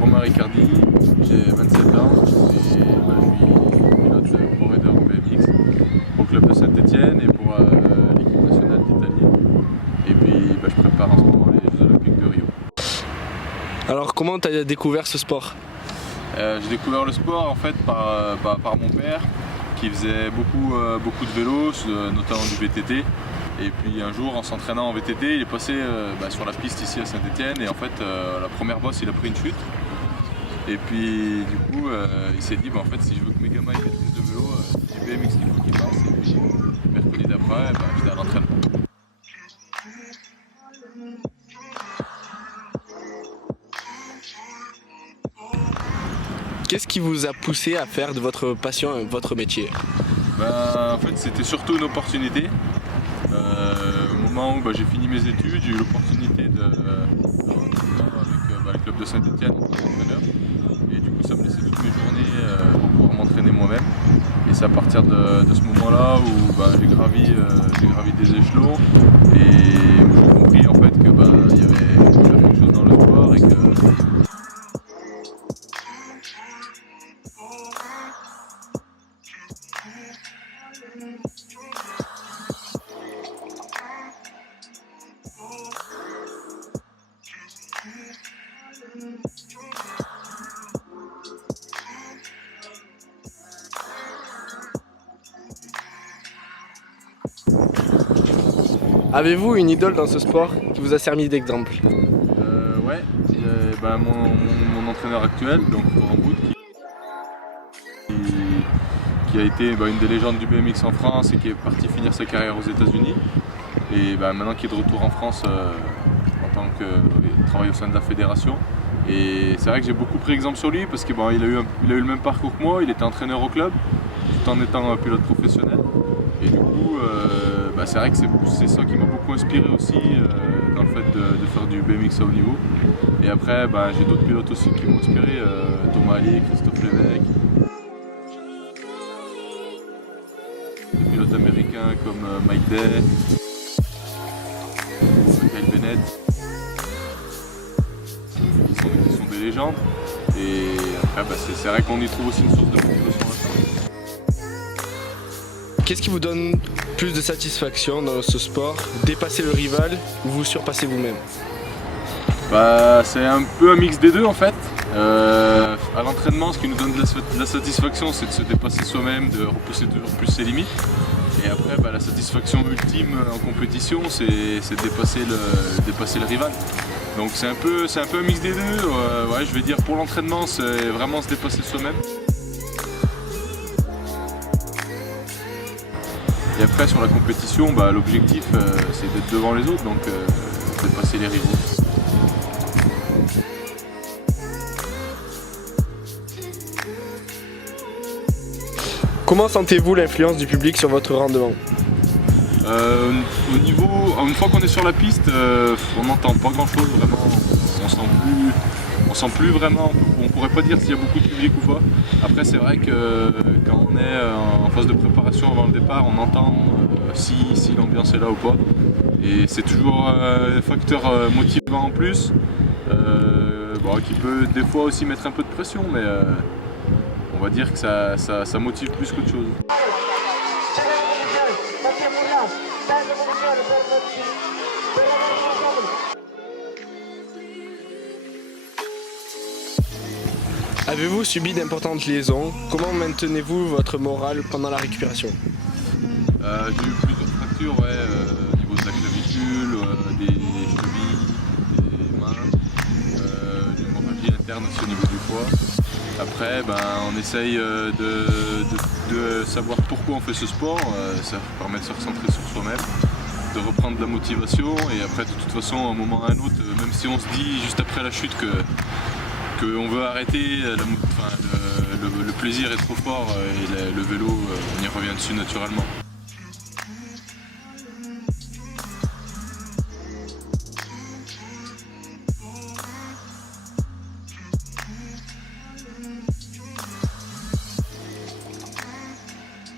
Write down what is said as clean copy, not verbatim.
Romain Riccardi, j'ai 27 ans et je suis pilote pro rider BMX pour le club de Saint-Étienne et pour l'équipe nationale d'Italie. Et puis je prépare en ce moment les Jeux Olympiques de Rio. Alors comment tu as découvert ce sport? J'ai découvert le sport en fait par mon père qui faisait beaucoup de vélo, notamment du VTT. Et puis un jour en s'entraînant en VTT, il est passé sur la piste ici à Saint-Étienne et en fait la première bosse il a pris une chute. Et puis du coup il s'est dit en fait si je veux que mes gamins aient plus de vélo, c'est du BMX qu'il faut qu'ils fassent. Et puis mercredi d'après j'étais à l'entraînement. Qu'est-ce qui vous a poussé à faire de votre passion votre métier? En fait c'était surtout une opportunité. Au moment où j'ai fini mes études, j'ai eu l'opportunité de avec le club de Saint-Étienne en tant qu'entraîneur. Et du coup ça me laissait toutes mes journées pour pouvoir m'entraîner moi-même. Et c'est à partir de ce moment-là où j'ai gravi des échelons et où j'ai compris en fait que il y avait quelque chose dans le sport et que Avez-vous une idole dans ce sport qui vous a servi d'exemple? Ouais, mon entraîneur actuel, donc Laurent Bout, qui a été une des légendes du BMX en France et qui est parti finir sa carrière aux États-Unis. Et maintenant qui est de retour en France en tant que travaille au sein de la fédération. Et c'est vrai que j'ai beaucoup pris exemple sur lui parce qu'il a eu le même parcours que moi, il était entraîneur au club tout en étant pilote professionnel. Et du coup, c'est vrai que c'est ça qui m'a beaucoup inspiré aussi dans le fait de faire du BMX à haut niveau. Et après, j'ai d'autres pilotes aussi qui m'ont inspiré, Thomas Allier, Christophe Lévesque. Des pilotes américains comme Mike Day, Kyle Bennett, qui sont des légendes. Et après, c'est vrai qu'on y trouve aussi une source de motivation. Qu'est-ce qui vous donne plus de satisfaction dans ce sport? Dépasser le rival ou vous surpasser vous-même? C'est un peu un mix des deux en fait. À l'entraînement, ce qui nous donne de la satisfaction, c'est de se dépasser soi-même, de repousser toujours plus ses limites. Et après, la satisfaction ultime en compétition, c'est de dépasser le rival. Donc c'est un peu un mix des deux. Je vais dire pour l'entraînement, c'est vraiment se dépasser soi-même. Et après sur la compétition, l'objectif c'est d'être devant les autres, donc dépasser les rivaux. Comment sentez-vous l'influence du public sur votre rendement? Une fois qu'on est sur la piste, on n'entend pas grand chose vraiment, on sent plus vraiment, on pourrait pas dire s'il y a beaucoup de public ou pas. Après c'est vrai que quand on est en phase de préparation avant le départ, on entend si l'ambiance est là ou pas. Et c'est toujours un facteur motivant en plus, qui peut des fois aussi mettre un peu de pression, mais on va dire que ça motive plus qu'autre chose. Avez-vous subi d'importantes liaisons? Comment maintenez-vous votre morale pendant la récupération? J'ai eu plusieurs fractures au niveau de la clavicule, des chevilles, des mains, une hémorragie interne aussi au niveau du foie. Après, on essaye de savoir pourquoi on fait ce sport, ça permet de se recentrer sur soi-même, de reprendre de la motivation et après de toute façon à un moment ou à un autre, même si on se dit juste après la chute qu'on veut arrêter, le plaisir est trop fort et le vélo, on y revient dessus naturellement.